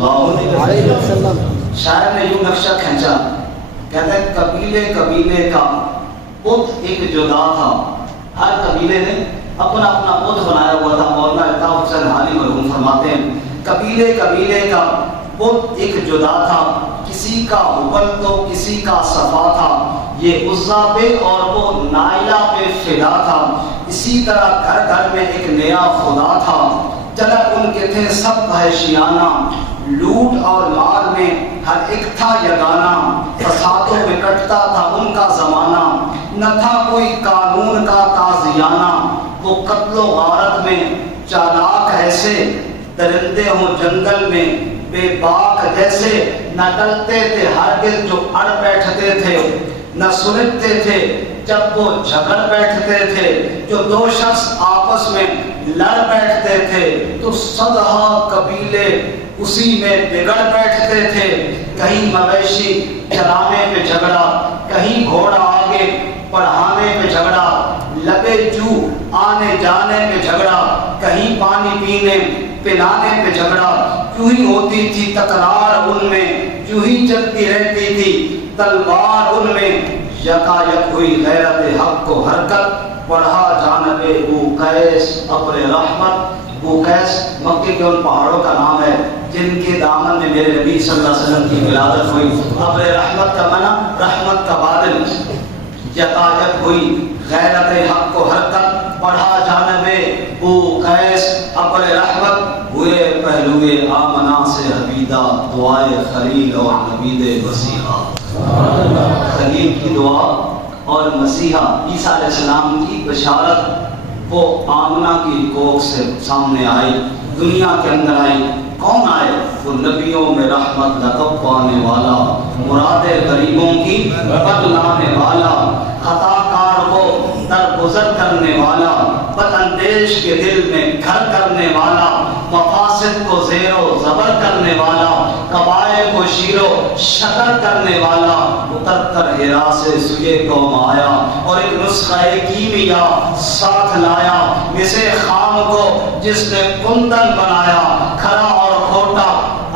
सल्लल्लाहु अलैहि वसल्लम। शायर ने यूं नक्शा खींचा, कहते हैं कबीले कबीले का बुत एक जुदा था। हर कबीले ने अपना अपना बुत बनाया हुआ था। मौलाना अल्ताफ हुसैन हाली मरहूम फरमाते हैं कबीले कबीले का बुत एक जुदा था, किसी का हुबल तो किसी का सफा था, ये उज़्ज़ा पे और वो नाइला पे फिदा था, इसी तरह घर घर में एक नया खुदा था, चला उनके थे सब हैशियाना, लूट और मार में हर एक था यगाना, फसादों में कटता था उनका जमाना, न था कोई कानून का ताज़ियाना, वो कत्लो गारत में चालाक ऐसे, दरिंदे हो जंगल में बेबाक जैसे, न टलते थे हरगिज़ जो अड़ बैठते थे, न सुलझते थे जब वो झगड़ बैठते थे, जो दो शख्स आपस में लड़ बैठते थे तो सदहा कबीले उसी में बिगड़ बैठते थे, कहीं मवेशी चराने पे झगड़ा, कहीं घोड़ा आगे बढ़ाने पे झगड़ा, लगे जू आने जाने पे झगड़ा, कहीं पानी पीने पिलाने पे झगड़ा, क्यों ही होती थी तकरार उनमें, क्यों ही चलती रहती थी तलवार उनमें, यकायक हुई गैरत हक को हरकत, बढ़ा जानबे बुकैस अपने रहमत। बुकैस मक्के के उन पहाड़ों का नाम है जिनके दामन में मेरे नबी सल्लल्लाहु अलैहि वसल्लम की विलादत हुई। अपने रहमत का मना रहमत का बादल, यकायक हुई गैरत हक को हरकत, बढ़ा जानबे बुकैस अपने रहमत, हुए पहलुए आमना से हबीदा, दुआए खलील और नबीदे मसीहा। खलील की दुआ और मसीहा ईसा अलैहिस्सलाम की बशारत वो आमना की कोख से सामने आई, दुनिया के अंदर आई। कौन आए? वो नबियों में रहमत लक़ब पाने वाला, मुरादे गरीबों की पर लाने वाला, खताकार को दरगुजर करने वाला, बदअंदेश के दिल में घर करने वाला, मफासिद को ज़ेरो ज़बर करने वाला, कबाइल को शीरो शकर करने वाला, उतर कर हिरा से सुए कौम आया और एक नुस्ख़ा कीमिया साथ लाया, मिसे खाम को जिसने कुंदन बनाया, खरा और खोटा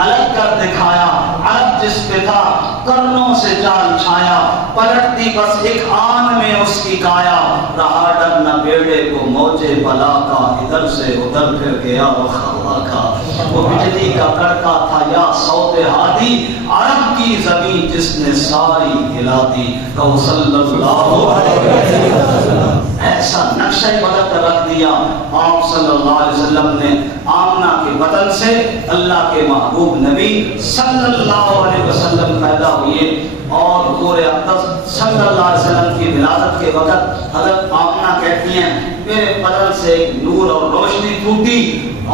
अलग कर दिखाया, अरब जिस पे था कर्नों से जाल छाया, पलटती बस एक आन में उसकी काया, रहा डर न बेड़े को मौजे बला का, इधर से उधर फिर गया वो खला का, वो बिजली का कड़का था या सौते हादी, अरब की जमीन जिसने सारी हिला दी, कहो सल्लल्लाहु अलैहि वसल्लम। ऐसा नक्शा बदल कर रख दिया आप सल्लल्लाहु अलैहि वसल्लम ने। आमना के बदन से अल्लाह के महबूब नबी सल्लल्लाहु अलैहि वसल्लम पैदा हुए और पूरे अक़दस सल्लल्लाहु अलैहि वसल्लम की विलादत के वक़्त हज़रत आमना कहती हैं मेरे बदन से एक नूर और रोशनी टूटी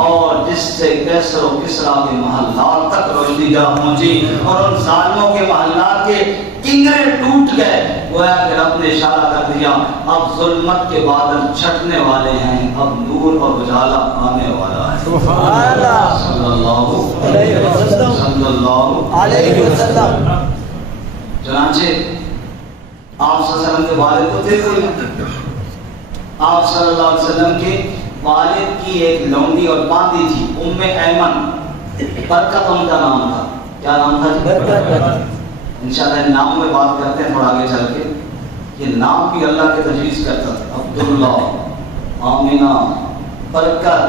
और जिससे कैसर और किसरा के महल्लात तक रोशनी जा पहुंची और उन जालिमों के महल्लात के किंगरे टूट गए। गोया कि रब ने इशारा कर दिया अब जुल्मत के बादल छटने वाले हैं, अब नूर और उजाला आने वाला है। सुभान अल्लाह सल्लल्लाहु अलैहि वसल्लम। चनांचे आप सल्लल्लाहु अलैहि वसल्लम के वालिद तो थे कोई, आप सल्लल्लाहु अलैहि वसल्लम के वालिद की एक लौंडी और बांदी थी उम्मे ऐमन, बरकत उनका नाम था। क्या नाम था? बरकत। इंशाअल्लाह नाम में बात करते हैं थोड़ा आगे चल के। ये नाम भी अल्लाह के तजवीज़ करता था, अब्दुल्ला, आमिना, बरकत,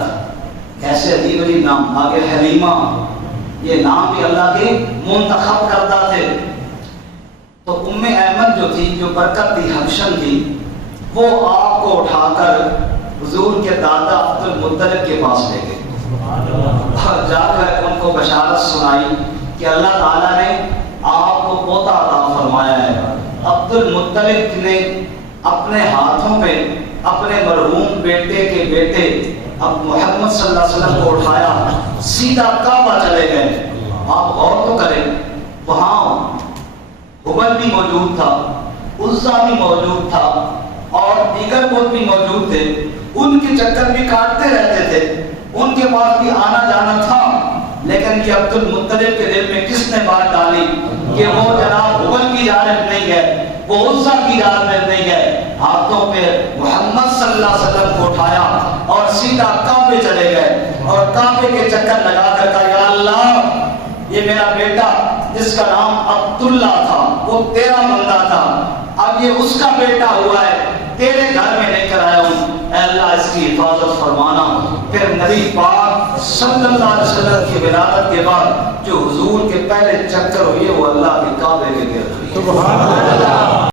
कैसे अजीब अजीब नाम। आगे हलीमा, ये नाम भी अल्लाह के मुंतखब करता थे। तो उम्मे ऐमन जो थी, जो बरकत थी, हबशन थी, वो आपको उठाकर हुजूर के दादा अब्दुल मुत्तलिब के पास ले गए और जाकर उनको बशारत सुनाई कि अल्लाह ताला ने आपको पोता अता फरमाया है। अब्दुल मुत्तलिब ने अपने हाथों में अपने मरहूम बेटे के बेटे अब मोहम्मद सल्लल्लाहु अलैहि वसल्लम को उठाया, सीधा काबा चले गए। आप गौर तो करें, वहाँ हुबल भी मौजूद था, उज़्ज़ा भी मौजूद था और दीगर बुत भी मौजूद थे। उनके चक्कर भी काटते रहते थे, उनके पास भी आना जाना था। लेकिन ये अब्दुल मुत्तलिब के दिल में किसने बात डाली कि वो जनाब हुबल की जानिब नहीं गए, वो उज़्ज़ा की जानिब नहीं गए। हाथों पे मोहम्मद सल्लल्लाहु अलैहि वसल्लम को उठाया और सीधा काबे चले गए और काबे के चक्कर लगाकर कहा या अल्लाह یہ میرا بیٹا جس کا نام عبداللہ تھا وہ تیرا بندہ تھا، اب یہ اس کا بیٹا ہوا ہے، تیرے گھر میں لے کر آیا ہوں، اے اللہ اس کی حفاظت فرمانا۔ پھر نبی پاک صلی اللہ علیہ وسلم کی ولادت کے بعد جو حضور کے پہلے چکر ہوئے وہ اللہ کے کعبے کے گرد ہوئے۔ سبحان اللہ۔